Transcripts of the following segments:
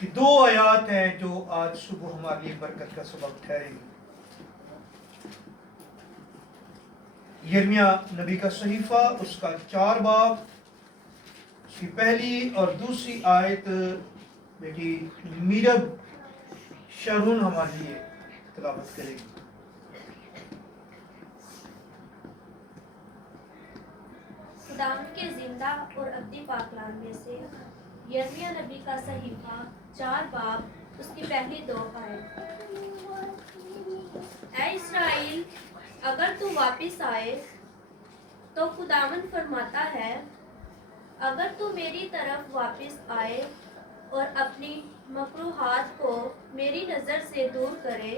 کی 2 آیات ہیں جو آج صبح ہمارے لیے برکت کا سبب ٹھہرے گی۔ یرمیہ نبی کا صحیفہ، اس کا 4 باب، اس کی پہلی اور دوسری آیت بیٹی میرب شارون ہمارے لیے تلاوت کرے گی۔ خداوند کے زندہ اور ابدی پاکلام میں سے یرمیہ نبی کا صحیفہ 4 باب، اس کی پہلی 2 آیت۔ اے اسرائیل، اگر تو واپس آئے تو خداوند فرماتا ہے، اگر تو میری طرف واپس آئے اور اپنی مکروہات کو میری نظر سے دور کرے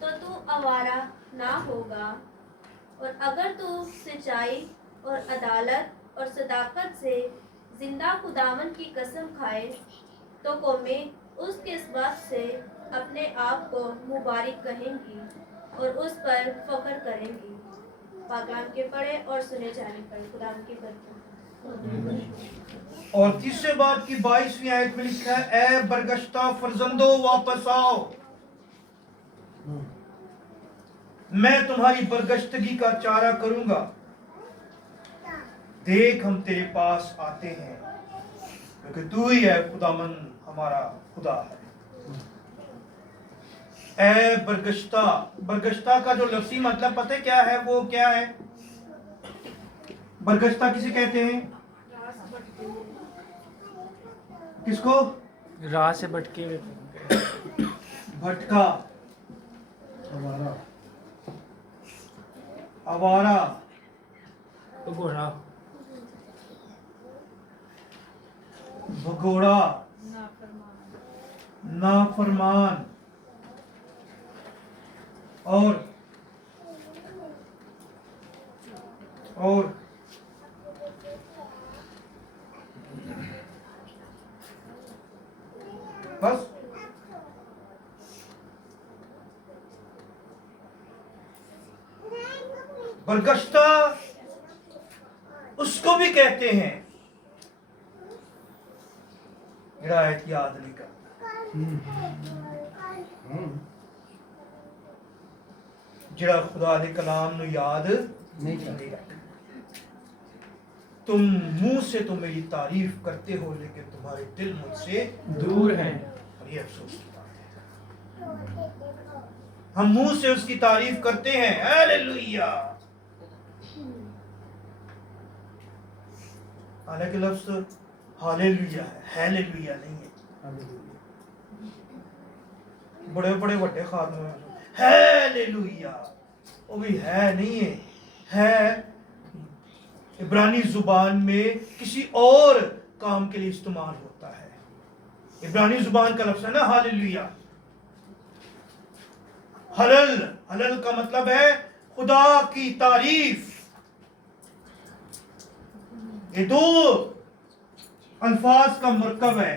تو آوارہ نہ ہوگا، اور اگر تو سچائی اور عدالت اور صداقت سے زندہ خداوند کی قسم کھائے تو قومیں اس کے سبب سے اپنے آپ کو مبارک کہیں گی اور اس پر فخر کریں گی۔ پاکلام کے پڑھے اور سنے جانے پر خداوند کی برکت۔ اور تیسرے باب کی 22ویں آیت میں لکھا ہے، اے برگشتہ فرزندو واپس آؤ، میں تمہاری برگشتگی کا چارہ کروں گا، دیکھ ہم تیرے پاس آتے ہیں کیونکہ تو ہی ہے خداوند ہمارا خدا ہے۔ اے برگشتہ، برگشتہ کا جو لفظی مطلب پتہ ہے کیا ہے؟ وہ کیا ہے؟ برگشتہ کسے کہتے ہیں؟ کس کو؟ راہ سے بھٹکے ہوئے، بھٹکا، آوارہ، گھوڑا، بھگوڑا، نافرمان، اور بس برگشتہ اس کو بھی کہتے ہیں ہدایت یاد نہیں کرتا، جڑا خدا دے کلام نو یاد نہیں رکھتا۔ تم منہ سے تو میری تعریف کرتے ہو لیکن تمہارے دل مجھ سے دور ہیں۔ اور یہ افسوس کی بات ہے، ہم منہ سے اس کی تعریف کرتے ہیں، ہیلیلویا، حالانکہ لفظ ہالیلویا ہے، ہیلیلویا نہیں ہے۔ بڑے بڑے وڈے خادم ہیلیلویا، وہ بھی ہے نہیں ہے، ہے عبرانی زبان میں کسی اور کام کے لیے استعمال ہوتا ہے۔ عبرانی زبان کا لفظ ہے نا ہالیلویا۔ ہلل، ہلل کا مطلب ہے خدا کی تعریف۔ یہ 2 الفاظ کا مرکب ہے،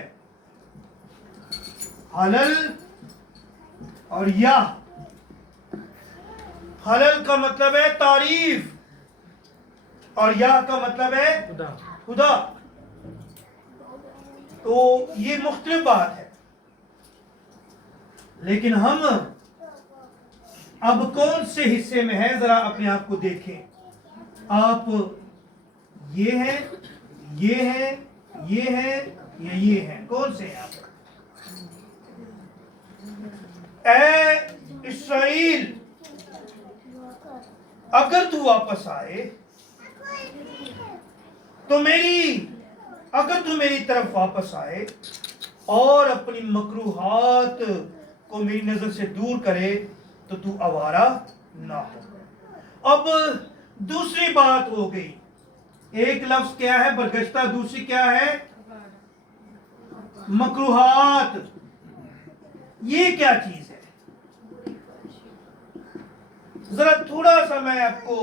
ہلل اور یا۔ ہلل کا مطلب ہے تعریف اور یا کا مطلب ہے خدا۔ تو یہ مختلف بات ہے، لیکن ہم اب کون سے حصے میں ہیں ذرا اپنے آپ کو دیکھیں۔ آپ یہ ہیں، یہ ہیں، یہ ہیں یا یہ ہیں؟ کون سے ہیں آپ؟ اے اسرائیل، اگر تو واپس آئے تو اگر تو میری طرف واپس آئے اور اپنی مکروہات کو میری نظر سے دور کرے تو آوارہ نہ ہو۔ اب دوسری بات ہو گئی، ایک لفظ کیا ہے برگشتہ، دوسری کیا ہے مکروہات۔ یہ کیا چیز ہے؟ ذرا تھوڑا سا میں آپ کو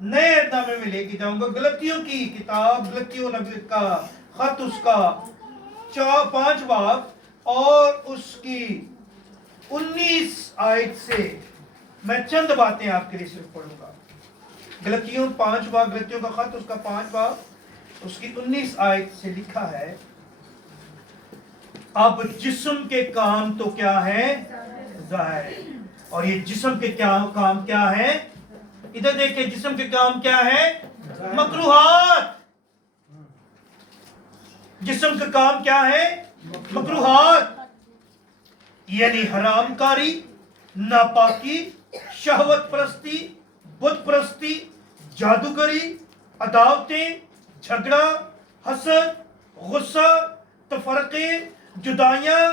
نئے نامے میں لے کے جاؤں گا، غلطیوں کی کتاب، غلطیوں نبی کا خط، اس کا 5 باب اور اس کی 19 آیت سے میں چند باتیں آپ کے لیے صرف پڑھوں گا۔ غلطیوں 5 باب، غلطیوں کا خط، اس کا 5 باب، اس کی 19 آیت سے لکھا ہے، अब जिस्म के काम तो क्या है? ज़ाहिर। और ये जिस्म के क्या काम क्या है? इधर देखिए, जिस्म के काम क्या है? मकरूहात। जिस्म का काम क्या है? मकरूहात, यानी हरामकारी, नापाकी, शहवत परस्ती, बुत परस्ती, जादूगरी, अदावतें, झगड़ा, हसद, गुस्सा, तफरके, जुदाइयां,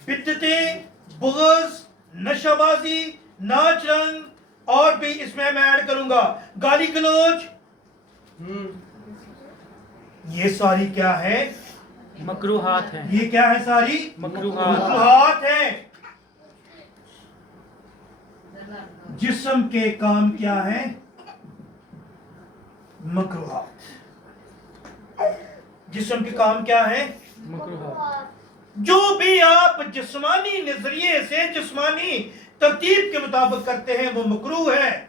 बिद्दतें, बुग़्ज़, नशाबाजी, नाच रंग, और भी इसमें मैं ऐड करूंगा गाली गलौज। ये सारी क्या है? मकरूहात हैं। ये क्या है? सारी मकरूहात। मकरूहात है। जिस्म के काम क्या है? मकरूहात। जिस्म के काम क्या है? मकरूहात। जो भी आप जिस्मानी नजरिए से, जिस्मानी तरतीब के मुताबिक करते हैं, वो मकरूह है।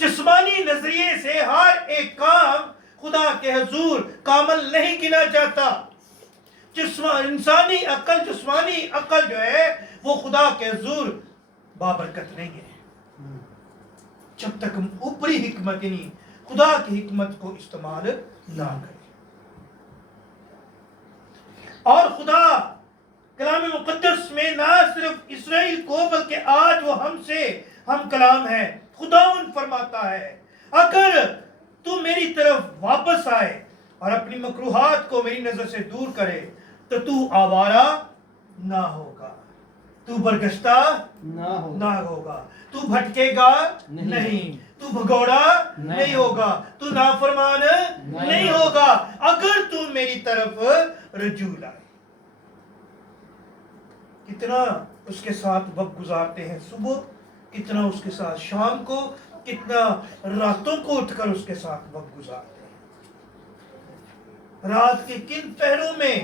जिस्मानी नजरिए से हर एक काम खुदा के हुजूर कामल नहीं गिना जाता। इंसानी अकल, जिस्मानी अकल जो है वो खुदा के हुजूर बाबरकत नहीं है, जब तक हम ऊपरी हिकमत यानी खुदा की हिकमत को इस्तेमाल ना करें। और खुदा कलाम मुक़द्दस में ना सिर्फ इसराइल को बल्कि आज वो हमसे हम कलाम है। खुदावंद फरमाता है, अगर तू मेरी तरफ वापस आए और अपनी मकरूहात को मेरी नजर से दूर करे तो तू आवारा ना होगा, तू बरगश्ता ना होगा, तू भटकेगा नहीं, तू भगोड़ा नहीं होगा, तू नाफरमान नहीं होगा, अगर तू मेरी तरफ रजू लाए। कितना उसके साथ वक्त गुजारते हैं सुबह, कितना उसके साथ शाम को, कितना रातों को उठकर उसके साथ वक्त गुजारते हैं, रात के किन पहरों में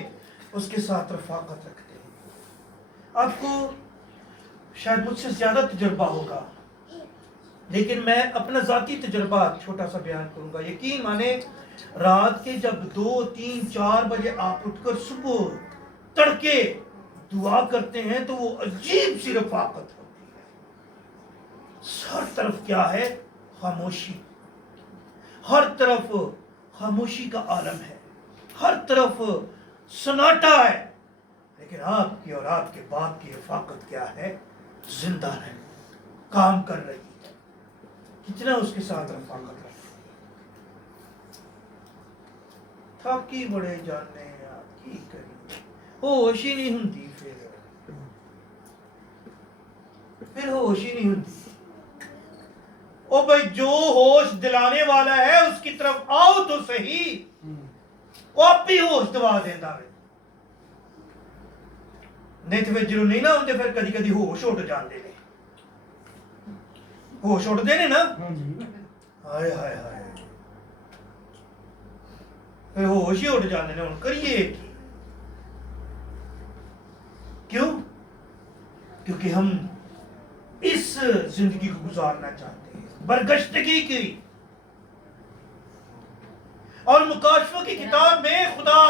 उसके साथ रफाकत रखते हैं। आपको शायद मुझसे ज्यादा तजुर्बा होगा, लेकिन मैं अपना जाती तजुर्बा छोटा सा बयान करूंगा। यकीन माने, रात के जब 2, 3, 4 बजे आप उठकर सुबह तड़के दुआ करते हैं तो वो अजीब सी रफाकत होती है। हर तरफ क्या है? खामोशी। हर तरफ खामोशी का आलम है, हर तरफ सन्नाटा है, लेकिन आपकी और आपके बाप की रफाकत क्या है? जिंदा है, काम कर रही है। कितना उसके साथ रफाकत है। थकी बड़े जाने आप की करी, होश ही नहीं होती, फिर होश ही नहीं होती। ओ भाई, जो होश दिलाने वाला है उसकी तरफ आओ तो सही, वो आप ही होश दिवा देता है। नहीं तो फिर जरूर नहीं ना होंगे, फिर कदी कदी होश उड़ जाते ने, होश उड़ते ने ना। हाय हाय हाय, फिर होश ही उड़ जाते ने। करिए क्यों? क्योंकि हम इस जिंदगी को गुजारना चाहते हैं बरगश्तगी की। और मुकाशफा की किताब में खुदा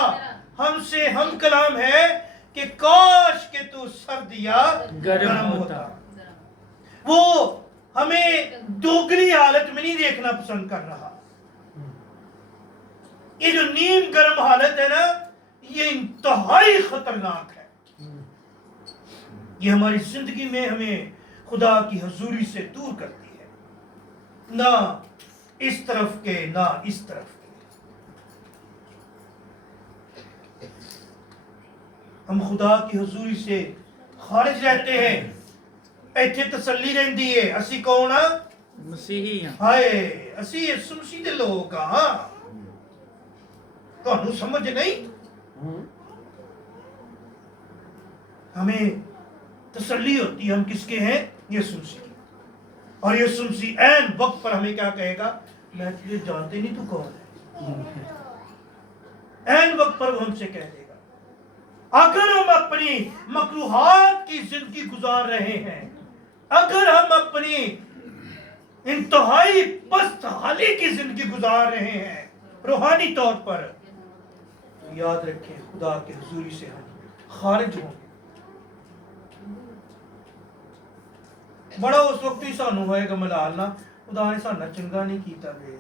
हमसे हम कलाम है कि काश के तू सर्द या गर्म होता। वो हमें दोगली हालत में नहीं देखना पसंद कर रहा। ये जो नीम गर्म हालत है ना, ये इंतहाई खतरनाक है। ये हमारी जिंदगी में हमें खुदा की हुजूरी से दूर करती है, ना इस तरफ के ना इस तरफ के। हम खुदा की हुजूरी से खारिज रहते हैं, ਇੱਥੇ ਤਸੱਲੀ ਰਹਿੰਦੀ ਏ। ਅਸੀਂ ਕੌਣ ਆ? ਮਸੀਹੀ ਆ। ਹਾਏ, ਅਸੀਂ ਯਿਸੂ ਮਸੀਹ ਦੇ ਲੋਕ ਆ। ਤੁਹਾਨੂੰ ਸਮਝ नहीं? हमें तसल्ली होती है हम किसके हैं? यीशु मसीह की। और यीशु मसीह ऐन वक्त पर हमें क्या कहेगा? मैं तुझे जानते नहीं, तू कौन है। ऐन वक्त पर वो हमसे कह देगा। अगर हम अपनी मकरूहात की जिंदगी गुजार रहे हैं, अगर हम अपनी इंतहाई पस्त हाली की जिंदगी गुजार रहे हैं रूहानी तौर पर, याद रखें खुदा के हुजूरी से हम खारिज होंगे। बड़ा उस वक्त ही सानू होएगा मलाल ना खुदा ने साडा चंगा नहीं कीता वे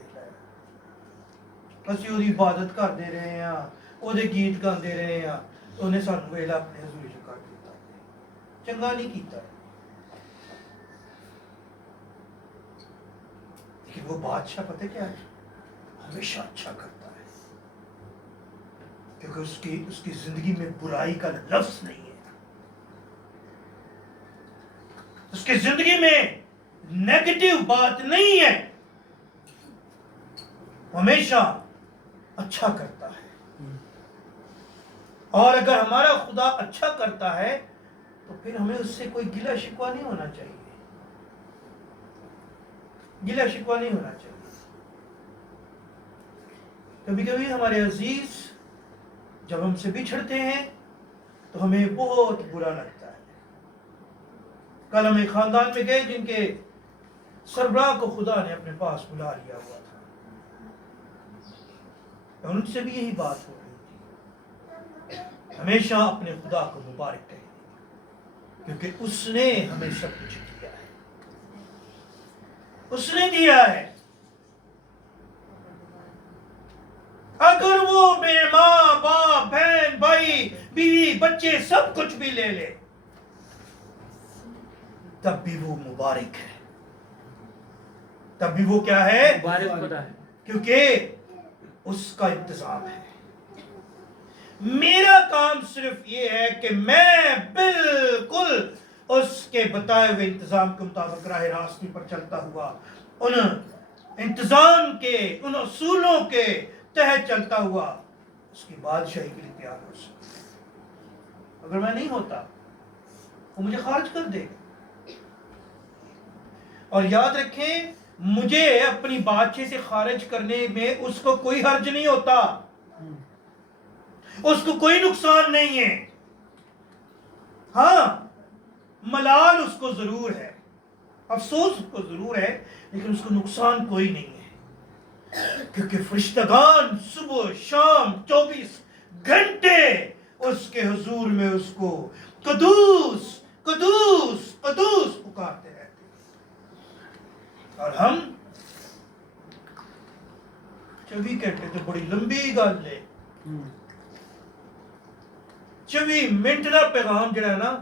ਅਸੀਂ ਉਹਦੀ ਇਬਾਦਤ ਕਰਦੇ ਰਹੇ ਆ ਉਹਦੇ ਗੀਤ ਗਾਉਂਦੇ ਰਹੇ ਆ ਉਹਨੇ ਸਾਨੂੰ ਵੇਲਾ ਆਪਣੇ ਹਜ਼ੂਰ ਚ ਕਰ ਦਿੱਤਾ ਚੰਗਾ नहीं कीता। लेकिन वो बादशाह पता क्या है हमेशा अच्छा करता है क्योंकि उसकी जिंदगी में बुराई का लफ्ज नहीं है, उसकी जिंदगी में नेगेटिव बात नहीं है, हमेशा अच्छा करता है। और अगर हमारा खुदा अच्छा करता है तो फिर हमें उससे कोई गिला शिकवा नहीं होना चाहिए, गिला शिकवा नहीं होना चाहिए। कभी कभी हमारे अजीज जब हमसे बिछड़ते हैं तो हमें बहुत बुरा लगता है। कल हम एक खानदान में गए जिनके सरबराह को खुदा ने अपने पास बुला लिया हुआ था, उनसे भी यही बात हो रही थी। हमेशा अपने खुदा को मुबारक कहें क्योंकि उसने हमें सब कुछ दिया है, उसने दिया है। अगर वो मेरे माँ बाप बहन भाई बीवी बच्चे सब कुछ भी ले ले तब भी वो मुबारक है, तब भी वो क्या है, मुबारक खुदा है, क्योंकि उसका इंतजाम है। मेरा काम सिर्फ ये है कि मैं बिल्कुल उसके बताए हुए इंतजाम के मुताबिक राह रास्ते पर चलता हुआ उन इंतजाम के उन असूलों के तहत चलता हुआ उसकी बादशाही के लिए तैयार हो सकूं। अगर मैं नहीं होता वो मुझे खारिज कर देगा। और याद रखें मुझे अपनी बादशाही से खारिज करने में उसको कोई हर्ज नहीं होता, उसको कोई नुकसान नहीं है। हाँ मलाल उसको जरूर है, अफसोस उसको जरूर है, लेकिन उसको नुकसान कोई नहीं है क्योंकि फरिश्तागान सुबह शाम 24 घंटे उसके हुजूर में उसको कदूस कदूस कदूस पुकारते रहते हैं। और हम 24 घंटे तो बड़ी लंबी गल है, 24 मिनट का पैगाम जड़ा है ना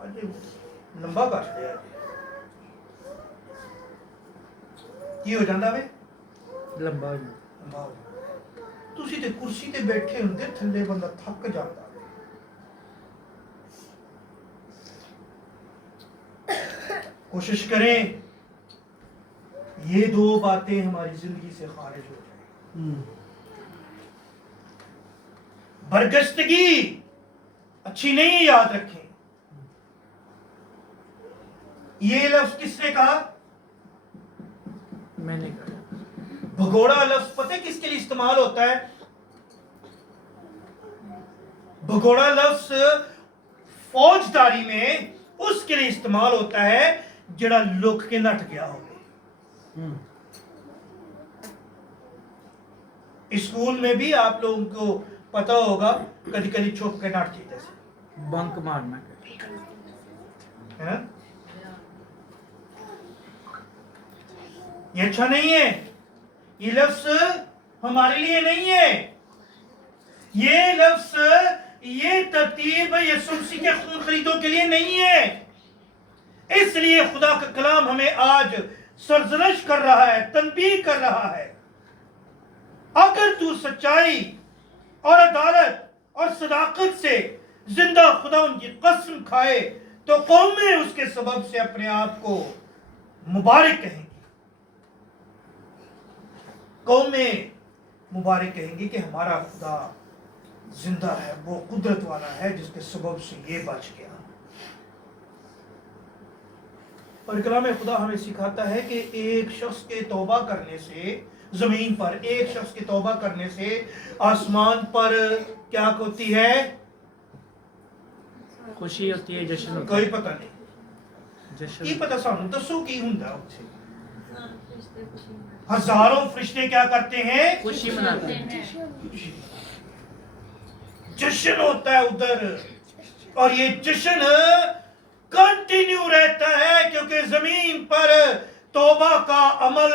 अज लंबा कर दिया की हो जाता वे लंबा हो लंबा हो जाता। तुसी ते कुर्सी ते बैठे होंगे थल्ले बंदा थक जाता है। कोशिश करें ये दो बातें हमारी जिंदगी से खारिज हो जाए। बरगश्तगी अच्छी नहीं, याद रखें। ये लफ्ज किसने कहा? मैंने कहा। भगोड़ा लफ्ज पता है किसके लिए इस्तेमाल होता है? भगोड़ा लफ्ज फौजदारी में उसके लिए इस्तेमाल होता है जड़ा लुक के नट गया हो। स्कूल में भी आप लोगों को पता होगा कभी कभी छुप के नट जीते से बंक मारना है ना। ये अच्छा नहीं है, ये लफ्ज हमारे लिए नहीं है, ये लफ्ज ये तरतीब यीशु मसीह के खून खरीदों के लिए नहीं है। इसलिए खुदा का कलाम हमें आज सरजनश कर रहा है, तनबीह कर रहा है। अगर तू सच्चाई और अदालत और सदाकत से जिंदा खुदा उनकी कसम खाए तो कौमें उसके सबब से अपने आप को मुबारक कहेंगी, कौमें मुबारक कहेंगी कि हमारा खुदा जिंदा है, वो कुदरत वाला है जिसके सबब से ये बच गया। और कलाम खुदा हमें सिखाता है कि एक शख्स के तौबा करने से जमीन पर, एक शख्स के तौबा करने से आसमान पर क्या होती है? खुशी होती है, जश्न होता कोई है। पता नहीं, जश्न की पता सानू दसो की हुंदा उत्थे? हजारों फरिश्ते क्या करते हैं? खुशी मनाते हैं। जश्न होता है उधर, और ये जश्न कंटिन्यू रहता है क्योंकि जमीन पर तौबा का अमल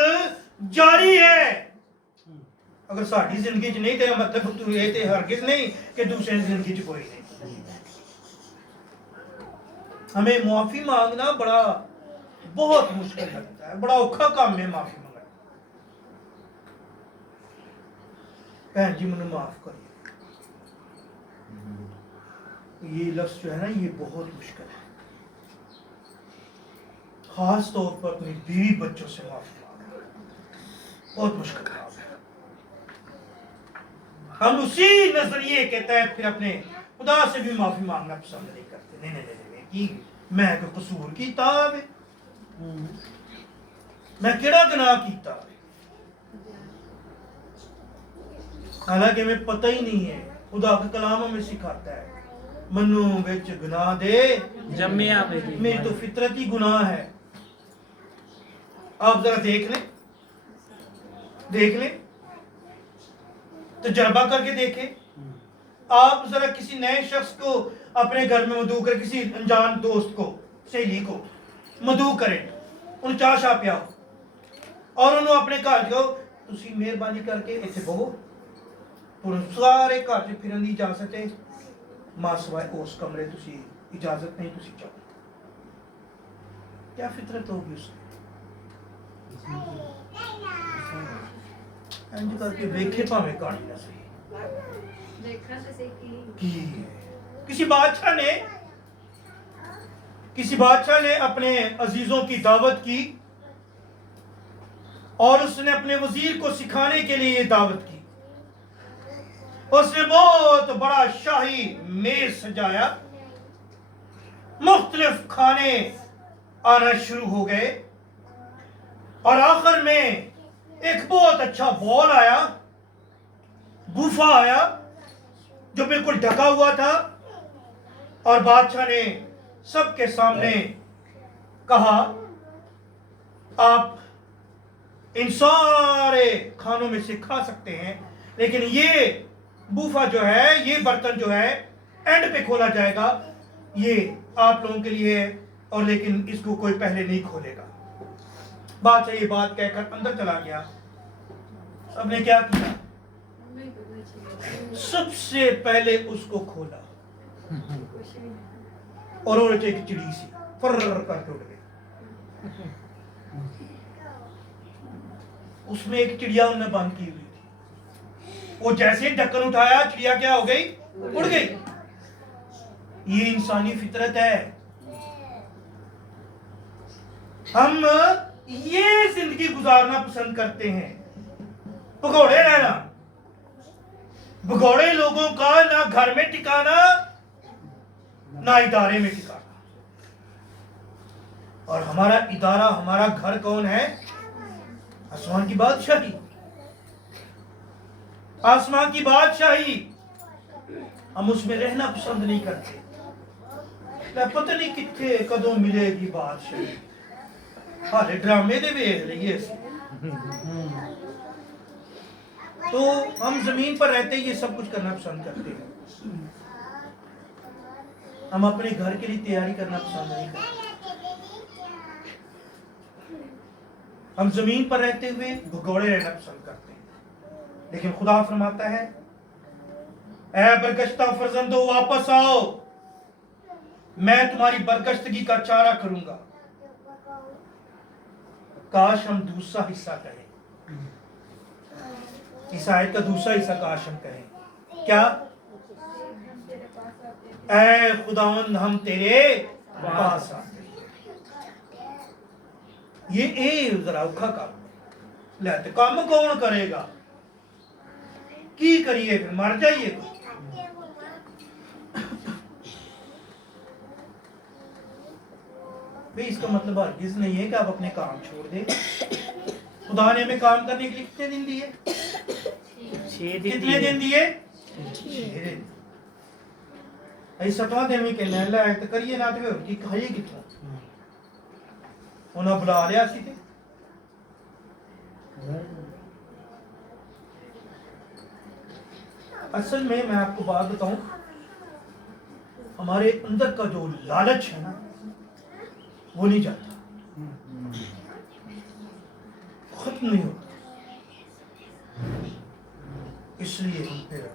जारी है। अगर साड़ी जिंदगी च नहीं तेरा मतलब तू ये ते हरगिज नहीं कि दूसरे जिंदगी च कोई नहीं। हमें माफी मांगना बड़ा बहुत मुश्किल लगता है, बड़ा औखा काम है माफी मांगना। भैन जी मुझे माफ करिए, ये लफ्ज जो है ना ये बहुत मुश्किल है, खास तौर पर अपनी बीवी बच्चों से माफी मांगना बहुत मुश्किल काम है। हम उसी नजरिए के तहत फिर अपने खुदा से भी माफी मांगना पसंद नहीं करते। नहीं नहीं नहीं नहीं कि मैं कोई कसूर कीता है, मैं केड़ा गुनाह कीता है, हालांकि हमें पता ही नहीं है। खुदा का कलाम हमें सिखाता है मनु विच गुनाह दे जम्मिया मेरी तो फितरत ही गुनाह है। आप जरा देख लें तजर्बा करके देखें। आप जरा किसी नए शख्स को अपने घर में मदू कर, किसी अनजान दोस्त को सहेली को मदू करें, उन चाह शाह पियाओ और उन्होंने अपने घर जाओ, तुसी मेहरबानी करके इतने बहो, और सारे घर च फिरन की इजाजत है, मासवाए उस कमरे तुसी इजाजत नहीं तुसी जाओ। क्या फितरत होगी उसकी? इंज करके वेखे भावे कहानी ना सही की। किसी बादशाह ने अपने अजीजों की दावत की और उसने अपने वजीर को सिखाने के लिए दावत की। उसने बहुत बड़ा शाही मेज सजाया, मुख्तलिफ खाने आना शुरू हो गए और आखिर में एक बहुत अच्छा बॉल आया, बूफा आया जो बिल्कुल ढका हुआ था, और बादशाह ने सबके सामने कहा आप इन सारे खानों में से खा सकते हैं, लेकिन ये बूफा जो है, ये बर्तन जो है एंड पे खोला जाएगा, ये आप लोगों के लिए है, और लेकिन इसको कोई पहले नहीं खोलेगा। बादशाह ये बात कहकर अंदर चला गया। अब ने क्या किया? सबसे पहले उसको खोला और वो एक चिड़ी सी फर्र करके उड़ गई। उसमें एक चिड़िया उन्होंने बंद की हुई थी, वो जैसे ढक्कन उठाया चिड़िया क्या हो गई? उड़ गई। ये इंसानी फितरत है। हम ये जिंदगी गुजारना पसंद करते हैं, भगोड़े रहना, भगोड़े लोगों का ना घर में ठिकाना ना इदारे में ठिकाना। और हमारा इदारा, हमारा घर कौन है? आसमान की बादशाही, आसमान की बादशाही। हम उसमें रहना पसंद नहीं करते। पता नहीं कितने कदों मिलेगी बादशाही, हाले ड्रामे दे वेख लईए। तो हम जमीन पर रहते ये सब कुछ करना पसंद करते हैं, हम अपने घर के लिए तैयारी करना पसंद नहीं करते। हम जमीन पर रहते हुए भगोड़े रहना पसंद करते हैं। लेकिन खुदा फरमाता है, ऐ बरगश्ता फरजंदो वापस आओ, मैं तुम्हारी बरगश्तगी का चारा करूंगा। काश हम दूसरा हिस्सा कहें, इस आयत का दूसरा हिस्सा काश हम कहें, क्या? ऐ खुदावंद हम तेरे पास आते हैं। ये जरा औखा काम ले, तो काम कौन करेगा? की करिए फिर मर जाइए तो। भाई इसका मतलब हरगिज नहीं है कि आप अपने काम छोड़ दें। खुदा ने हमें काम करने के लिए कितने दिन दिए? 6 दिन दिए? 6 दिन। ऐ 7वां दिन भी कहना है तो करिए ना, तो की खाइए कितों? उन्हें बुला लिया सी ते असल में मैं आपको बात बताऊं, हमारे अंदर का जो लालच है ना वो नहीं जाता, खत्म नहीं होता, इसलिए हम फिर